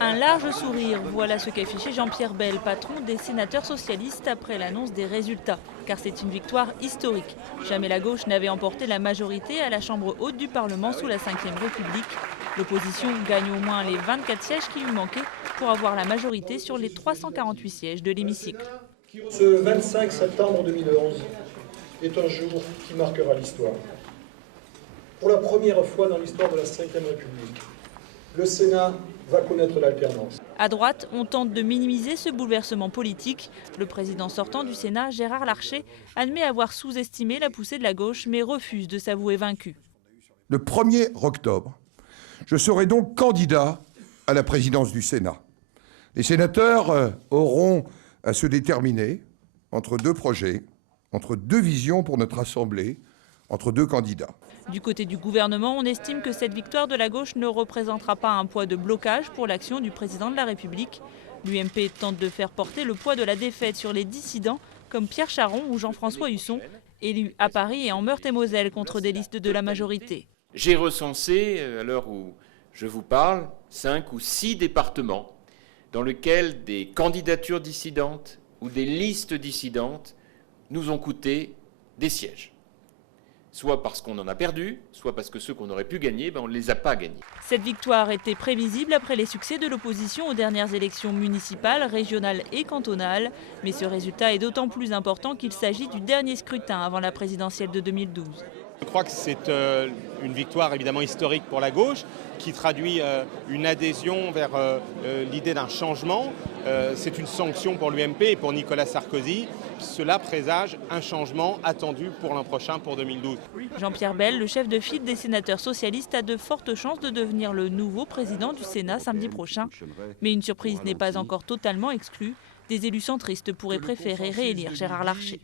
Un large sourire, voilà ce qu'affichait Jean-Pierre Bel, patron des sénateurs socialistes après l'annonce des résultats. Car c'est une victoire historique. Jamais la gauche n'avait emporté la majorité à la Chambre haute du Parlement sous la Ve République. L'opposition gagne au moins les 24 sièges qui lui manquaient pour avoir la majorité sur les 348 sièges de l'hémicycle. Ce 25 septembre 2011 est un jour qui marquera l'histoire. Pour la première fois dans l'histoire de la Ve République, le Sénat va connaître l'alternance. À droite, on tente de minimiser ce bouleversement politique. Le président sortant du Sénat, Gérard Larcher, admet avoir sous-estimé la poussée de la gauche, mais refuse de s'avouer vaincu. Le 1er octobre, je serai donc candidat à la présidence du Sénat. Les sénateurs auront à se déterminer entre deux projets, entre deux visions pour notre Assemblée, entre deux candidats. Du côté du gouvernement, on estime que cette victoire de la gauche ne représentera pas un poids de blocage pour l'action du président de la République. L'UMP tente de faire porter le poids de la défaite sur les dissidents comme Pierre Charon ou Jean-François Husson, élus à Paris et en Meurthe-et-Moselle contre des listes de la majorité. J'ai recensé, à l'heure où je vous parle, 5 ou 6 départements dans lesquels des candidatures dissidentes ou des listes dissidentes nous ont coûté des sièges. Soit parce qu'on en a perdu, soit parce que ceux qu'on aurait pu gagner, on ne les a pas gagnés. Cette victoire était prévisible après les succès de l'opposition aux dernières élections municipales, régionales et cantonales. Mais ce résultat est d'autant plus important qu'il s'agit du dernier scrutin avant la présidentielle de 2012. Je crois que c'est une victoire évidemment historique pour la gauche qui traduit une adhésion vers l'idée d'un changement. C'est une sanction pour l'UMP et pour Nicolas Sarkozy. Cela présage un changement attendu pour l'an prochain, pour 2012. Jean-Pierre Bel, le chef de file des sénateurs socialistes, a de fortes chances de devenir le nouveau président du Sénat samedi prochain. Mais une surprise n'est pas encore totalement exclue. Des élus centristes pourraient préférer réélire Gérard Larcher.